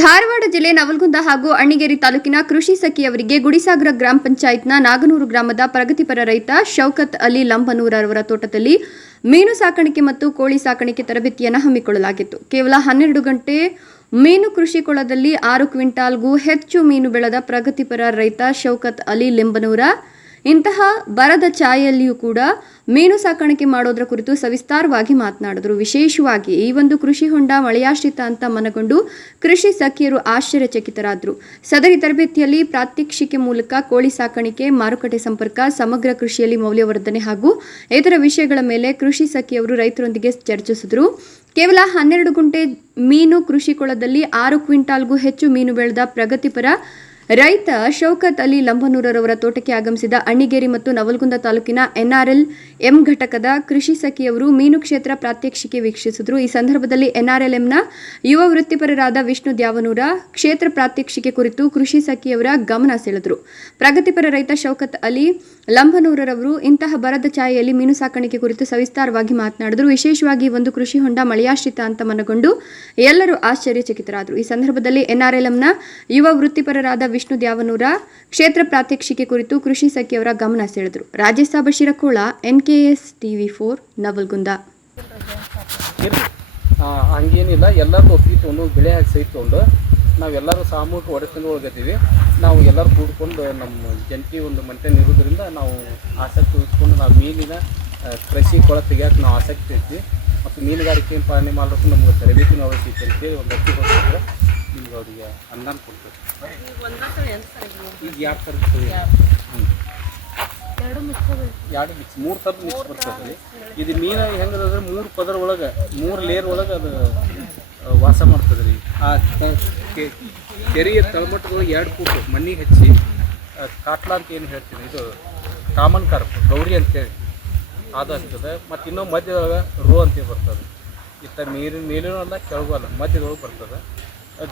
ಧಾರವಾಡ ಜಿಲ್ಲೆ ನವಲಗುಂದ ಹಾಗೂ ಅಣ್ಣಿಗೇರಿ ತಾಲೂಕಿನ ಕೃಷಿ ಸಖಿಯವರಿಗೆ ಗುಡಿಸಾಗರ ಗ್ರಾಮ ಪಂಚಾಯತ್ನ ನಾಗನೂರು ಗ್ರಾಮದ ಪ್ರಗತಿಪರ ರೈತ ಶೌಕತ್ ಅಲಿ ಲಂಬನೂರ್ ಅವರ ತೋಟದಲ್ಲಿ ಮೀನು ಸಾಕಾಣಿಕೆ ಮತ್ತು ಕೋಳಿ ಸಾಕಾಣಿಕೆ ತರಬೇತಿಯನ್ನು ಹಮ್ಮಿಕೊಳ್ಳಲಾಗಿತ್ತು. ಕೇವಲ 12 ಗಂಟೆ ಮೀನು ಕೃಷಿ ಕೊಳದಲ್ಲಿ 6 ಕ್ವಿಂಟಾಲ್ಗೂ ಹೆಚ್ಚು ಮೀನು ಬೆಳೆದ ಪ್ರಗತಿಪರ ರೈತ ಶೌಕತ್ ಅಲಿ ಲಿಂಬನೂರ ಇಂತಹ ಬರದ ಛಾಯೆಯಲ್ಲಿಯೂ ಕೂಡ ಮೀನು ಸಾಕಾಣಿಕೆ ಮಾಡೋದರ ಕುರಿತು ಸವಿಸ್ತಾರವಾಗಿ ಮಾತನಾಡಿದರು. ವಿಶೇಷವಾಗಿ ಈ ಒಂದು ಕೃಷಿ ಹೊಂಡ ಮಳೆಯಾಶ್ರಿತ ಅಂತ ಮನಗೊಂಡು ಕೃಷಿ ಸಖಿಯರು ಆಶ್ಚರ್ಯಚಕಿತರಾದರು. ಸದರಿ ತರಬೇತಿಯಲ್ಲಿ ಪ್ರಾತ್ಯಕ್ಷಿಕೆ ಮೂಲಕ ಕೋಳಿ ಸಾಕಾಣಿಕೆ, ಮಾರುಕಟ್ಟೆ ಸಂಪರ್ಕ, ಸಮಗ್ರ ಕೃಷಿಯಲ್ಲಿ ಮೌಲ್ಯವರ್ಧನೆ ಹಾಗೂ ಇತರ ವಿಷಯಗಳ ಮೇಲೆ ಕೃಷಿ ಸಖಿಯವರು ರೈತರೊಂದಿಗೆ ಚರ್ಚಿಸಿದರು. ಕೇವಲ 12 ಗಂಟೆ ಮೀನು ಕೃಷಿ ಕೊಳದಲ್ಲಿ 6 ಕ್ವಿಂಟಾಲ್ಗೂ ಹೆಚ್ಚು ಮೀನು ಬೆಳೆದ ಪ್ರಗತಿಪರ ರೈತ ಶೌಕತ್ ಅಲಿ ಲಂಬನೂರವರ ತೋಟಕ್ಕೆ ಆಗಮಿಸಿದ ಅಣ್ಣಿಗೇರಿ ಮತ್ತು ನವಲಗುಂದ ತಾಲೂಕಿನ NRLM ಘಟಕದ ಕೃಷಿ ಸಖಿಯವರು ಮೀನು ಕ್ಷೇತ್ರ ಪ್ರಾತ್ಯಕ್ಷಿಕೆ ವೀಕ್ಷಿಸಿದರು. ಈ ಸಂದರ್ಭದಲ್ಲಿ NRLMನ ಯುವ ವೃತ್ತಿಪರರಾದ ವಿಷ್ಣು ದ್ಯಾವನೂರ ಕ್ಷೇತ್ರ ಪ್ರಾತ್ಯಕ್ಷಿಕೆ ಕುರಿತು ಕೃಷಿ ಸಖಿಯವರ ಗಮನ ಸೆಳೆದರು. ಪ್ರಗತಿಪರ ರೈತ ಶೌಕತ್ ಅಲಿ ಲಂಬನೂರವರು ಇಂತಹ ಬರದ ಛಾಯೆಯಲ್ಲಿ ಮೀನು ಸಾಕಾಣಿಕೆ ಕುರಿತು ಸವಿಸ್ತಾರವಾಗಿ ಮಾತನಾಡಿದರು. ವಿಶೇಷವಾಗಿ ಒಂದು ಕೃಷಿ ಹೊಂಡ ಮಳೆಯಾಶ್ರಿತ ಅಂತ ಮನಗೊಂಡು ಎಲ್ಲರೂ ಆಶ್ಚರ್ಯಚಕಿತರಾದರು. ಈ ಸಂದರ್ಭದಲ್ಲಿ NRLMನ ಯುವ ವೃತ್ತಿಪರರಾದ ವಿಷ್ಣು ದ್ಯಾವನೂರ ಕ್ಷೇತ್ರ ಪ್ರಾತ್ಯಕ್ಷಿಕೆ ಕುರಿತು ಕೃಷಿ ಸಖಿಯವರ ಗಮನ ಸೆಳೆದರು. Rajesh ಬಶೀರಕೋಳ, NKS TV4 Navalgund. ಹಂಗೇನಿಲ್ಲ, ಎಲ್ಲರೂ ಒಪ್ಪಿಗೆ ತೊಗೊಂಡು ಬೆಳೆ ಹಾಕಿ ಸಹಿತ ತೊಗೊಂಡು ನಾವೆಲ್ಲರೂ ಸಾಮೂಹಿಕ ಒಡೆತನ ಒಳಗಿದ್ದೀವಿ. ನಾವು ಎಲ್ಲರೂ ಕೂಡ್ಕೊಂಡು ನಮ್ಮ ಜಂಟಿ ಒಂದು ಮಂಟನ್ ಇರೋದ್ರಿಂದ ನಾವು ಆಸಕ್ತಿ ಉಳಿಸ್ಕೊಂಡು ನಾವು ಮೀನಿನ ಕೃಷಿ ಕೊಳ ತೆಗಿಯೋಕೆ ನಾವು ಆಸಕ್ತಿ ಐತಿ ಮತ್ತು ಮೀನುಗಾರಿಕೆ ಪಾಲನೆ ಮಾಡೋಕ್ಕೂ ನಮ್ಗೆ ತರಬೇತಿ ಅವಶ್ಯಕತೆ ಅಂತೇಳಿ ಒಂದು ಅರ್ಜಿ ಕೊಡ್ತಿದ್ರೆ ನಿಮ್ಗೆ ಅವರಿಗೆ ಅನುದಾನ ಕೊಡ್ತೀವಿ. ಈಗ 2 ಥರದ ಎರಡು ಮಿಕ್ಸ್ 3 ಥರದ ಮಿಕ್ಸ್ ಬರ್ತದೆ ರೀ. ಇದು ಮೀನು ಹೆಂಗದಂದ್ರೆ 3 ಪದರ ಒಳಗೆ 3 ಲೇಯರ್ ಒಳಗೆ ಅದು ವಾಸ ಮಾಡ್ತದೆ ರೀ. ಆ ಕೆರೆಯ ತಳಮಟ್ಟದೊಳಗೆ 2 ಫೂಟ್ ಮಣ್ಣಿಗೆ ಹಚ್ಚಿ ಕಾಟ್ಲ ಅಂತ ಏನು ಹೇಳ್ತೀನಿ, ಇದು ಕಾಮನ್ ಕಾರ್ಪ್ ಗೌರಿ ಅಂತೇಳಿ ಅದು ಆಗ್ತದೆ. ಮತ್ತು ಇನ್ನೂ ಮಧ್ಯದೊಳಗೆ ರೋ ಅಂತೇಳಿ ಬರ್ತದೆ. ಇತ್ತ ಮೇಲಿನೂ ಅಲ್ಲ ಕೆಳಗೂ ಅಲ್ಲ, ಮಧ್ಯದೊಳಗೆ ಬರ್ತದೆ.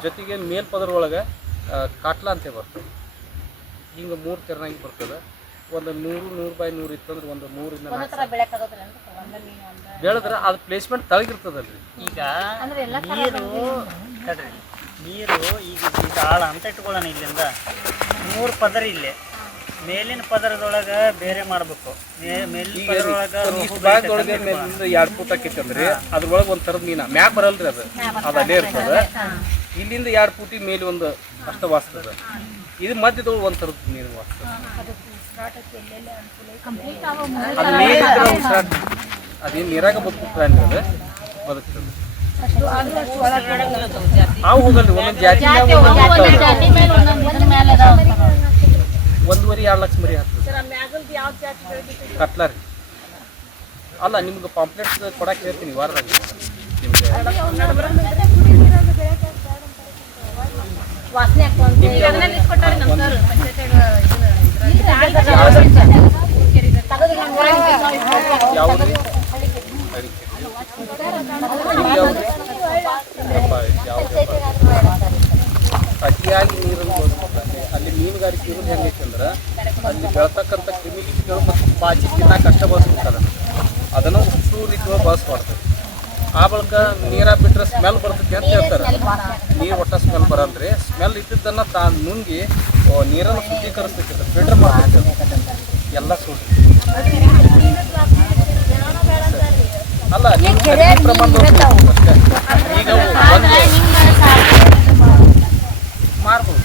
ಜೊತೆಗೆ ಮೇಲ್ಪದರ ಒಳಗೆ ಕಾಟ್ಲ ಅಂತ ಬರ್ತದೆ. ಹಿಂಗೆ 3 ತೆರನಾಗಿ ಬರ್ತದೆ. ಒಂದು 100 ಇತ್ತಂದ್ರೆ ಒಂದು 3ರಿಂದ 4 ಬೆಳೆದ್ರೆ ಅದು ಪ್ಲೇಸ್ಮೆಂಟ್ ತಳಗಿರ್ತದಲ್ರಿ. ಈಗ ನೀರು ಈಗ ಆಳ ಅಂತ ಇಟ್ಕೊಳ್ಳೋಣ. ಇಲ್ಲಿಂದ 3 ಪದರ ಇಲ್ಲೇ ಮೇಲಿನ ಪದರದೊಳಗೆ ಬೇರೆ ಮಾಡಬೇಕು. ಮೇಲಿನ ಭಾಗದೊಳಗೆ ಮೇಲಿಂದ 2 ಫೂಟ್ ಆಕೈತಿ ಅಂದ್ರೆ ಅದ್ರೊಳಗೆ ಒಂದು ಥರದ ಮೀನು ಮ್ಯಾಗ ಬರಲ್ರಿ, ಅದು ಅಲ್ಲೇ ಇರ್ತದೆ. ಇಲ್ಲಿಂದ 2 ಫೂಟಿಗೆ ಮೇಲೆ ಒಂದು ಅಷ್ಟ ವಾಸ್ತದೆ. ಇದು ಮಧ್ಯದೊಳಗೆ ಒಂದು ಥರದ ಮೀನು ವಾಸ್ತದೆ. ಅದೇನು ನೀರಾಗ ಬದುಕ್ತಾರೆ ಅಂದ್ರೆ ಬದುಕ್ತದೆ. ಅವು ಹೋಗಲ್ರಿ, ಒಂದೊಂದು ಜಾತಿ 1.5-2 ಲಕ್ಷ ಮರಿ ಹಾಕ್ತದೆ. ಕಟ್ಲ ರೀ ಅಲ್ಲ, ನಿಮ್ಗೆ ಪಾಂಪ್ಲೆಟ್ಸ್ ಕೊಡಕ್ಕೆ ಹೇಳ್ತೀನಿ ವಾರದಾಗ. ನಿಮ್ಗೆ ಯಾವುದ್ರಿ ಅತಿಯಾಗಿ ನೀರನ್ನು ಬಳಸ್ಕೊತಾರೆ. ಅಲ್ಲಿ ಮೀನುಗಾರಿಕೆ ಇರೋದು ಹೆಂಗೈತೆ ಅಂದ್ರೆ ಅಲ್ಲಿ ಬೆಳ್ತಕ್ಕಂಥ ಕ್ರಿಮಿಕೀಟಗಳು ಮತ್ತು ಪಾಚಿ ತಿನ್ನಕ್ಕೆ ಕಷ್ಟ ಬಳಸ್ಬಿಡ್ತಾರೆ. ಅದನ್ನು ಉಪ್ಪು ರೀತಿಯೊಳಗೆ ಬಳಸ್ಕೊಡ್ತಾರೆ. ಆ ಬಳಿಕ ನೀರ ಬಿಟ್ಟರೆ ಸ್ಮೆಲ್ ಬರ್ತೈತಿ ಅಂತ ಹೇಳ್ತಾರೆ. ನೀರು ಒಟ್ಟ ಸ್ಮೆಲ್ ಬರಲ್ರಿ. ಸ್ಮೆಲ್ ಇಟ್ಟಿದ್ದನ್ನು ತಾನು ನುಂಗಿ ನೀರನ್ನು ಶುದ್ಧೀಕರಿಸ್ತೈತಿ, ಫಿಲ್ಟರ್ ಮಾಡ್ತೈತಿ. ಎಲ್ಲ ಸುಳ್ಳು ಅಲ್ಲ, ನಿಮ್ಮ ಪ್ರಮಾಣ ಈಗ ಮಾರ್ಬೋದು.